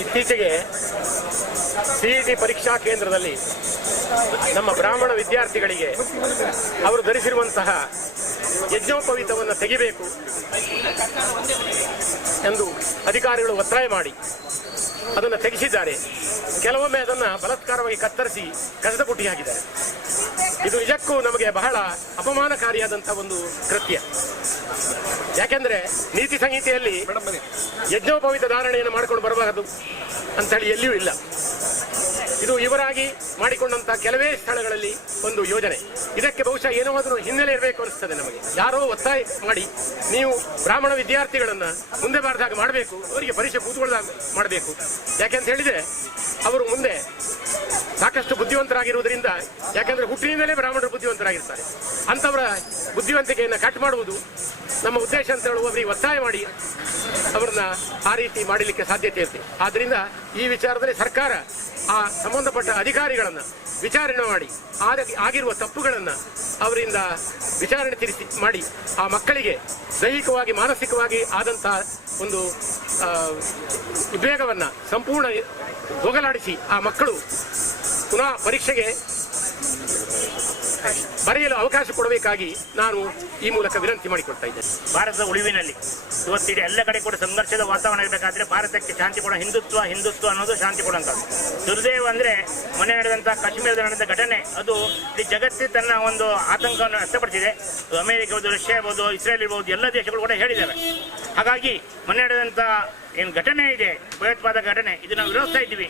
ಇತ್ತೀಚೆಗೆ ಸಿಇಟಿ ಪರೀಕ್ಷಾ ಕೇಂದ್ರದಲ್ಲಿ ನಮ್ಮ ಬ್ರಾಹ್ಮಣ ವಿದ್ಯಾರ್ಥಿಗಳಿಗೆ ಅವರು ಧರಿಸಿರುವಂತಹ ಯಜ್ಞೋಪವೀತವನ್ನು ತೆಗಿಬೇಕು ಎಂದು ಅಧಿಕಾರಿಗಳು ಒತ್ತಾಯ ಮಾಡಿ. ಅದನ್ನು ತೆಗೆಸಿದ್ದಾರೆ. ಕೆಲವೊಮ್ಮೆ ಅದನ್ನು ಬಲತ್ಕಾರವಾಗಿ ಕತ್ತರಿಸಿ ಕಸದ ಬುಟ್ಟಿ ಹಾಕಿದ್ದಾರೆ ಇದು ನಿಜಕ್ಕೂ ನಮಗೆ ಬಹಳ ಅಪಮಾನಕಾರಿಯಾದಂತಹ ಒಂದು ಕೃತ್ಯ. ಯಾಕೆಂದ್ರೆ ನೀತಿ ಸಂಹಿತೆಯಲ್ಲಿ ಯಜ್ಞೋಪವಿತ ಧಾರಣೆಯನ್ನು ಮಾಡಿಕೊಂಡು ಬರಬಾರದು ಅಂತೇಳಿ ಎಲ್ಲಿಯೂ ಇಲ್ಲ. ಇದು ಇವರಾಗಿ ಮಾಡಿಕೊಂಡಂತ ಕೆಲವೇ ಸ್ಥಳಗಳಲ್ಲಿ ಒಂದು ಯೋಜನೆ. ಇದಕ್ಕೆ ಬಹುಶಃ ಏನೋ ಒಂದು ಹಿನ್ನೆಲೆ ಇರಬೇಕು ಅನಿಸ್ತದೆ ನಮಗೆ. ಯಾರೋ ಒತ್ತಾಯ ಮಾಡಿ ನೀವು ಬ್ರಾಹ್ಮಣ ವಿದ್ಯಾರ್ಥಿಗಳನ್ನ ಮುಂದೆ ಬಾರದಾಗ ಮಾಡಬೇಕು ಅವರಿಗೆ ಪರೀಕ್ಷೆ ಕೂತ್ಕೊಳ್ಳದಾಗ ಮಾಡಬೇಕು. ಯಾಕೆಂತ ಹೇಳಿದ್ರೆ ಅವರು ಮುಂದೆ ಸಾಕಷ್ಟು ಬುದ್ಧಿವಂತರಾಗಿರುವುದರಿಂದ, ಯಾಕಂದ್ರೆ ಹುಟ್ಟಿನಿಂದಲೇ ಬ್ರಾಹ್ಮಣರು ಬುದ್ಧಿವಂತರಾಗಿರ್ತಾರೆ. ಅಂತವರ ಬುದ್ಧಿವಂತಿಕೆಯನ್ನು ಕಟ್ ಮಾಡುವುದು ನಮ್ಮ ಉದ್ದೇಶ ಅಂತ ಹೇಳುವವರಿಗೆ ಒತ್ತಾಯ ಮಾಡಿ ಅವರನ್ನ ಆ ರೀತಿ ಮಾಡಲಿಕ್ಕೆ ಸಾಧ್ಯತೆ ಇರುತ್ತೆ ಆದ್ದರಿಂದ ಈ ವಿಚಾರದಲ್ಲಿ ಸರ್ಕಾರ ಆ ಸಂಬಂಧಪಟ್ಟ ಅಧಿಕಾರಿಗಳನ್ನು ವಿಚಾರಣೆ ಮಾಡಿ ಆಗ- ಆಗಿರುವ ತಪ್ಪುಗಳನ್ನ ಅವರಿಂದ ವಿಚಾರಣೆ ತಿರಿಸಿ ಮಾಡಿ, ಆ ಮಕ್ಕಳಿಗೆ ದೈಹಿಕವಾಗಿ, ಮಾನಸಿಕವಾಗಿ ಆದಂತಹ ಒಂದು ಉದ್ವೇಗವನ್ನ ಸಂಪೂರ್ಣ ಹೋಗಲಾಡಿಸಿ ಆ ಮಕ್ಕಳು ಪುನಃ ಪರೀಕ್ಷೆಗೆ ಬರೆಯಲು ಅವಕಾಶ ಕೊಡಬೇಕಾಗಿ ನಾನು ಈ ಮೂಲಕ ವಿನಂತಿ ಮಾಡಿಕೊಳ್ತಾ ಇದ್ದೇನೆ. ಭಾರತದ ಉಳಿವಿನಲ್ಲಿ ಇವತ್ತಿಡೀ ಎಲ್ಲ ಕಡೆ ಕೂಡ ಸಂಘರ್ಷದ ವಾತಾವರಣ ಇರಬೇಕಾದ್ರೆ ಭಾರತಕ್ಕೆ ಶಾಂತಿ ಕೊಡೋ ಹಿಂದುತ್ವ ಹಿಂದುತ್ವ ಅನ್ನೋದು ಶಾಂತಿ ಕೊಡುವಂಥದ್ದು ದುರ್ದೈವ ಅಂದರೆ ಮೊನ್ನೆ ನಡೆದಂಥ ಕಾಶ್ಮೀರದಲ್ಲಿ ನಡೆದ ಘಟನೆ, ಅದು ಇಡೀ ಜಗತ್ತೇ ತನ್ನ ಒಂದು ಆತಂಕವನ್ನು ವ್ಯಕ್ತಪಡಿಸಿದೆ. ಅಮೆರಿಕ ಇರ್ಬೋದು, ರಷ್ಯಾ ಇರ್ಬೋದು, ಇಸ್ರೇಲ್ ಇರ್ಬೋದು, ಎಲ್ಲ ದೇಶಗಳು ಕೂಡ ಹೇಳಿದ್ದಾರೆ. ಹಾಗಾಗಿ ಮೊನ್ನೆ ನಡೆದಂಥ ಏನು ಘಟನೆ ಇದೆ, ಭಯೋತ್ಪಾದಕ ಘಟನೆ, ಇದನ್ನು ವಿರೋಧಿಸ್ತಾ ಇದ್ದೀವಿ.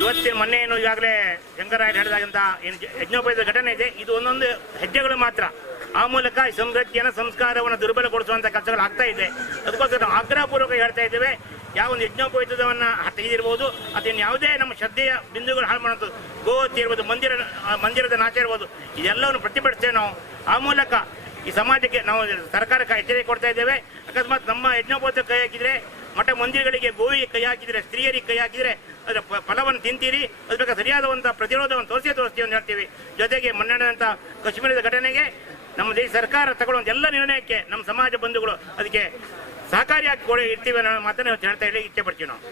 ಇವತ್ತಿನ ಮೊನ್ನೆ ಏನು ಈಗಾಗಲೇ ಶಂಕರಾಯ್ ಹೇಳಿದಾಗಂತ ಏನು ಯಜ್ಞೋಪಯದ ಘಟನೆ ಇದೆ, ಇದು ಒಂದೊಂದು ಹೆಜ್ಜೆಗಳು ಮಾತ್ರ. ಆ ಮೂಲಕ ಈ ಸಂಸ್ಕೃತಿಯನ್ನು ಸಂಸ್ಕಾರವನ್ನು ದುರ್ಬಲಗೊಳಿಸುವಂತ ಕೆಲಸಗಳು ಆಗ್ತಾ ಇದೆ. ಅದಕ್ಕೋಸ್ಕರ ನಾವು ಆಗ್ರಹಪೂರ್ವಕ ಹೇಳ್ತಾ ಇದ್ದೇವೆ, ಯಾವ ಒಂದು ಯಜ್ಞೋಪಯುತವನ್ನು ತೆಗೆದಿರ್ಬೋದು ಅದನ್ನು ಯಾವುದೇ ನಮ್ಮ ಶ್ರದ್ಧೆಯ ಬಿಂದುಗಳು ಹಾಳು ಮಾಡೋದು ಗೋಹತ್ಯೆ ಇರ್ಬೋದು, ಮಂದಿರ ಮಂದಿರದ ನಾಚ ಇರ್ಬೋದು, ಇದೆಲ್ಲವನ್ನು ಪ್ರತಿಭಟಿಸ್ತೇವೆ ನಾವು ಆ ಮೂಲಕ ಈ ಸಮಾಜಕ್ಕೆ ನಾವು ಸರ್ಕಾರಕ್ಕೆ ಎಚ್ಚರಿಕೆ ಕೊಡ್ತಾ ಇದ್ದೇವೆ. ಅಕಸ್ಮಾತ್ ನಮ್ಮ ಯಜ್ಞೋಪಯುತ ಕೈ ಹಾಕಿದ್ರೆ, ಮಠ ಮಂದಿರಗಳಿಗೆ ಗೋವಿಗೆ ಕೈ ಹಾಕಿದ್ರೆ, ಸ್ತ್ರೀಯರಿಗೆ ಕೈ ಹಾಕಿದ್ರೆ, ಅದರ ತಿಂತೀರಿ? ಅದ್ರ ಬಗ್ಗೆ ಸರಿಯಾದಂಥ ಪ್ರತಿರೋಧವನ್ನು ತೋರಿಸಿ ತೋರಿಸ್ತೀವಿ ಅಂತ ಹೇಳ್ತೀವಿ. ಜೊತೆಗೆ ಮೊನ್ನೆದಂಥ ಕಾಶ್ಮೀರದ ಘಟನೆಗೆ ನಮ್ಮ ದೇಶ ಸರ್ಕಾರ ತಗೊಳ್ಳುವಂಥ ಎಲ್ಲ ನಿರ್ಣಯಕ್ಕೆ ನಮ್ಮ ಸಮಾಜ ಬಂಧುಗಳು ಅದಕ್ಕೆ ಸಹಕಾರಿಯಾಗಿ ಕೂಡ ಇರ್ತೀವಿ ಅನ್ನೋ ಮಾತನ್ನು ಹೇಳ್ತಾ ಹೇಳಿ ಇಚ್ಛೆ ಪಡ್ತೀವಿ ನಾವು.